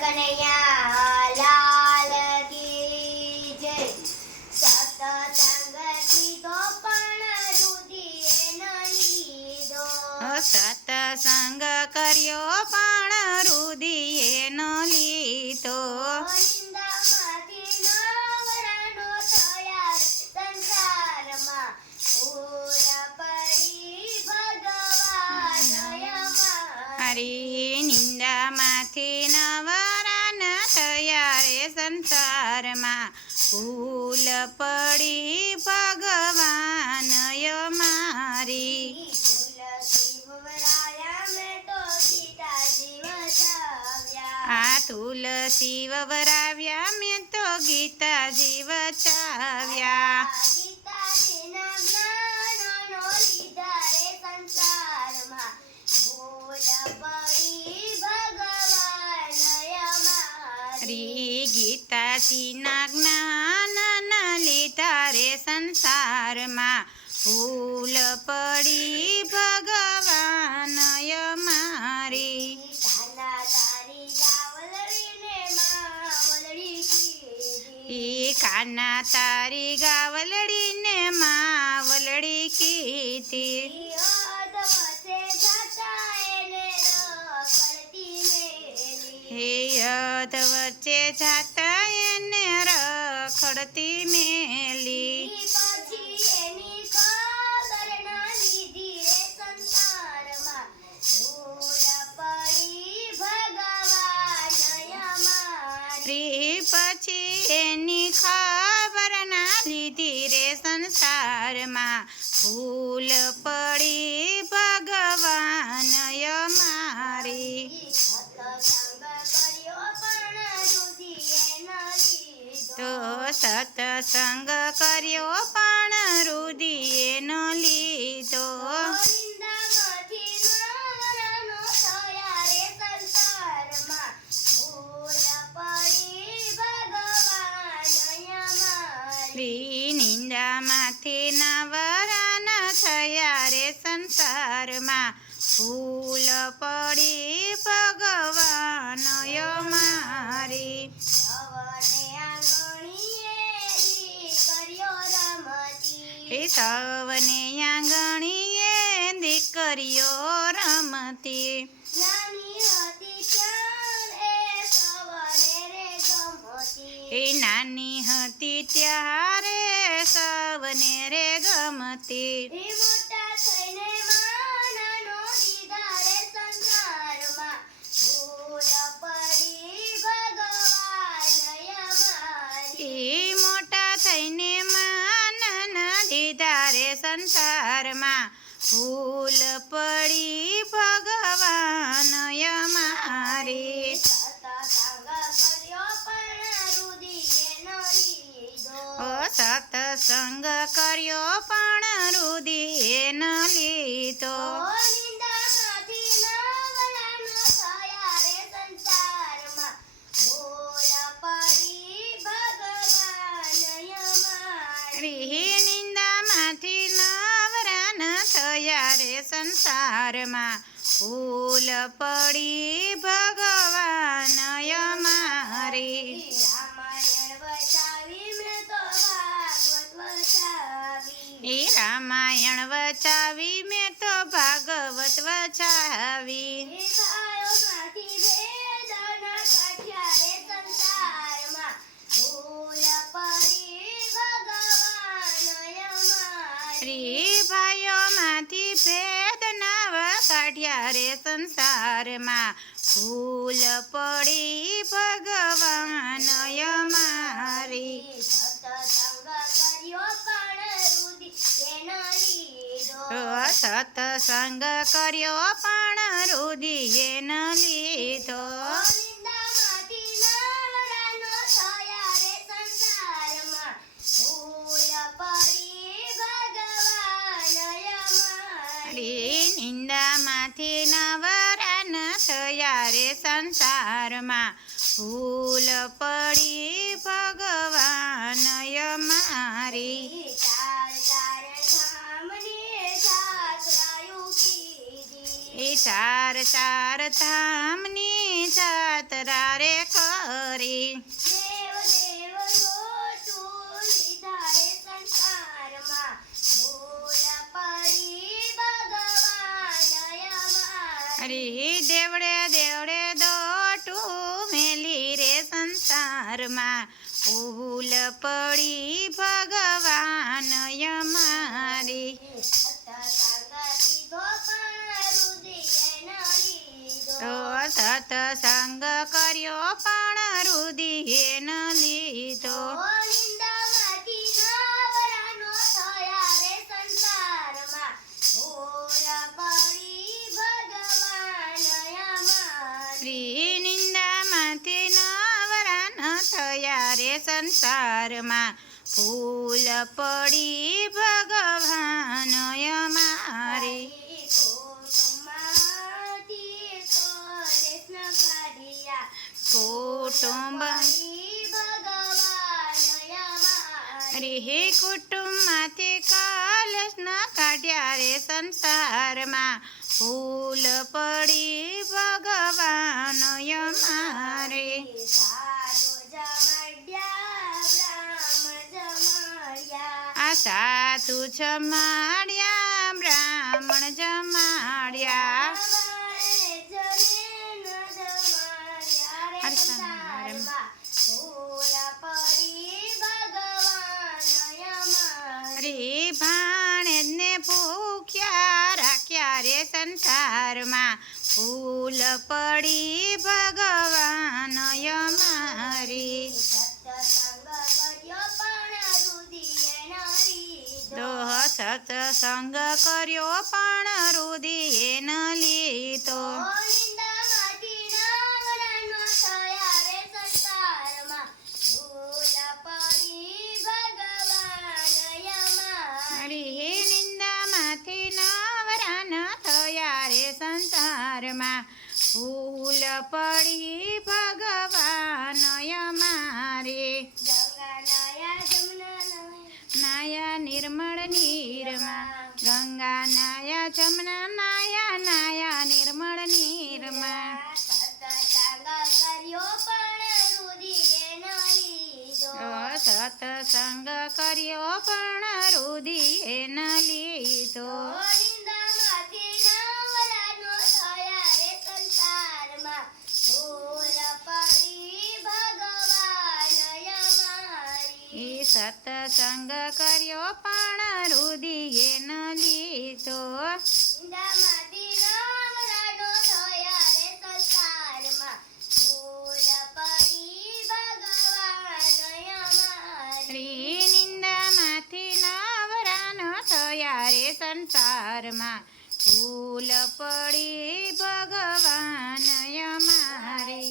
કનૈયા લાલ કી જય. સતસંગથી તો પણ રુધિએ ન લીધો. સત્સંગ કર્યો પણ રુધિએ ન લીધો. નિંદામાંથી નવરાનો થયા સંસારમાં. પૂર પડી ભગવાન મારી નિંદામાંથી નવરાન થયા રે સંસારમાં. ભૂલ પડી ભગવાન મારી. તુલસી વવરાવ્યા મેં તો ગીતાજી વચાવ્યા. ગીતાજીના જ્ઞાનનો લીધા રે સંસારમાં. ભૂલ પડી ભગવાન મારી. ગીતાજીના જ્ઞાનના લીધા રે સંસારમાં. ભૂલ પડી ભગવાન મારી. કાના તારી ગાવલડીને માવલડી કીધી. હે યદ વચ્ચે જાતા એને રખડતી મેલી. પછી એની ખબર ના લીધી રે સંસારમાં. ભૂલ પડી ભગવાન મારી. તો સત્સંગ કર્યો પણ રુધિએ ન લીધો. નિંદામાંથી નવરાન થયા રે સંસારમાં. ભૂલ પડી ભગવાન મારી. સવને આંગણીએ દીકરીઓ રમતી. નાની હતી ત્યારે સવને રે ગમતી. મોટા થઈને માનનો દીધા રે સંસારમાં. ભૂલ પડી ભગવાન મારી. મોટા થઈને માનના દીધા રે સંસારમાં. ભૂલ પડી ભગવાન મારી. સત્સંગ કર્યો પણ રુધિએ ન લીધો. નિંદામાંથી નવરાન થયા રે સંસારમાં. ભૂલ પડી ભગવાન મારી. રામાયણ વચાવી મેં તો ભાગવત વચાવી. ભાઈઓમાંથી ભેદ નવ કાઢ્યા રે સંસારમાં. ભૂલ પડી ભગવાન મારી. સત્સંગ કર્યો પણ રુધિએ ન લીધો. નિંદામાંથી નવરાન થયા રે સંસારમાં. ભૂલ પડી ભગવાન મારી. ચાર ચાર ધામની જાત્રા રે કરી દેવ દેવ લોટું લીધા રે સંસારમાં ભૂલ પડી ભગવાન અમારી અરે દેવડે દેવડે દોટું મેલી રે સંસારમાં ભૂલ પડી ભગવાન અમારી તો સત્સંગ કર્યો પણ રુધિએ ન લીધો શ્રી નિંદામાંથી નવરા ન થયા રે સંસારમાં ભૂલ પડી ભગવાન અમારી કુટુંબ રે કુટુંબમાંથી કલેશ ન કાઢ્યા રે સંસારમાં ભૂલ પડી ભગવાન અમારે આ સાધુ જમાડ્યા બ્રાહ્મણ જમાડ્યા રે ભાણેજને ભૂખ્યા રાખ્યા રે સંસારમાં ભૂલ પડી ભગવાન અમારી દોહ સત્સંગ કર્યો પણ રુધિએ ન લીધો નિંદામાંથી નવરા ન થયા રે સંસારમાં ભૂલ પડી ભગવાન અમારે નાયા નિર્મળ નીરમાં ગંગા નાયા જમના નાયા નાયા નિર્મળ નીરમાં સત્સંગ કર્યો પણ રુધિએ ન લીધો સત્સંગ કર્યો પણ રુધિએ ન લીધો નિંદામાંથી નવરા ન થયા રે સંસારમાં ભૂલ પડી ભગવાન અમારે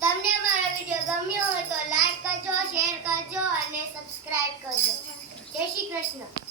તમને મારો વિડિયો ગમ્યો હોય તો લાઈક કરજો, શેર કરજો અને સબસ્ક્રાઇબ કરજો. જય શ્રી કૃષ્ણ.